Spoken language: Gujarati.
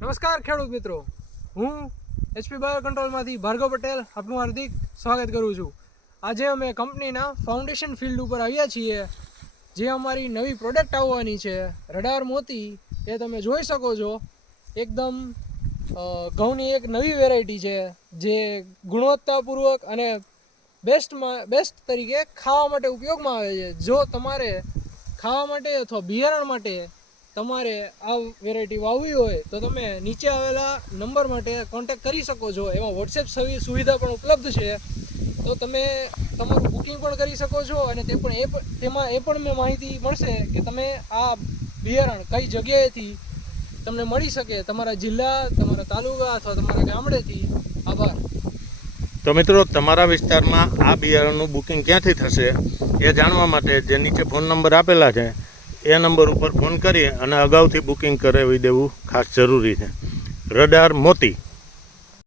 નમસ્કાર ખેડૂત મિત્રો, હું એચપી બાયો કંટ્રોલમાંથી ભાર્ગવ પટેલ આપનું હાર્દિક સ્વાગત કરું છું. આજે અમે કંપનીના ફાઉન્ડેશન ફિલ્ડ ઉપર આવ્યા છીએ. જે અમારી નવી પ્રોડક્ટ આવવાની છે રડાર મોતી, એ તમે જોઈ શકો છો. એકદમ ઘઉંની એક નવી વેરાયટી છે જે ગુણવત્તાપૂર્વક અને બેસ્ટ તરીકે ખાવા માટે ઉપયોગમાં આવે છે. જો તમારે ખાવા માટે અથવા બિયારણ માટે તમારે આ વેરાયટી વાવવી હોય તો તમે નીચે આવેલા નંબર માટે કોન્ટેક્ટ કરી શકો છો. એમાં વોટ્સએપ સુવિધા પણ ઉપલબ્ધ છે, તો તમે તમારું બુકિંગ પણ કરી શકો છો. અને તેમાં એ પણ માહિતી મળશે કે તમે આ બિયારણ કઈ જગ્યાએથી તમને મળી શકે, તમારા જિલ્લા, તમારા તાલુકા અથવા તમારા ગામડેથી. આભાર. તો મિત્રો, તમારા વિસ્તારમાં આ બિયારણનું બુકિંગ ક્યાંથી થશે એ જાણવા માટે જે નીચે ફોન નંબર આપેલા છે એ નંબર ઉપર ફોન કરી અને અગાઉથી બુકિંગ કરાવી દેવું ખાસ જરૂરી છે. રડાર મોતી.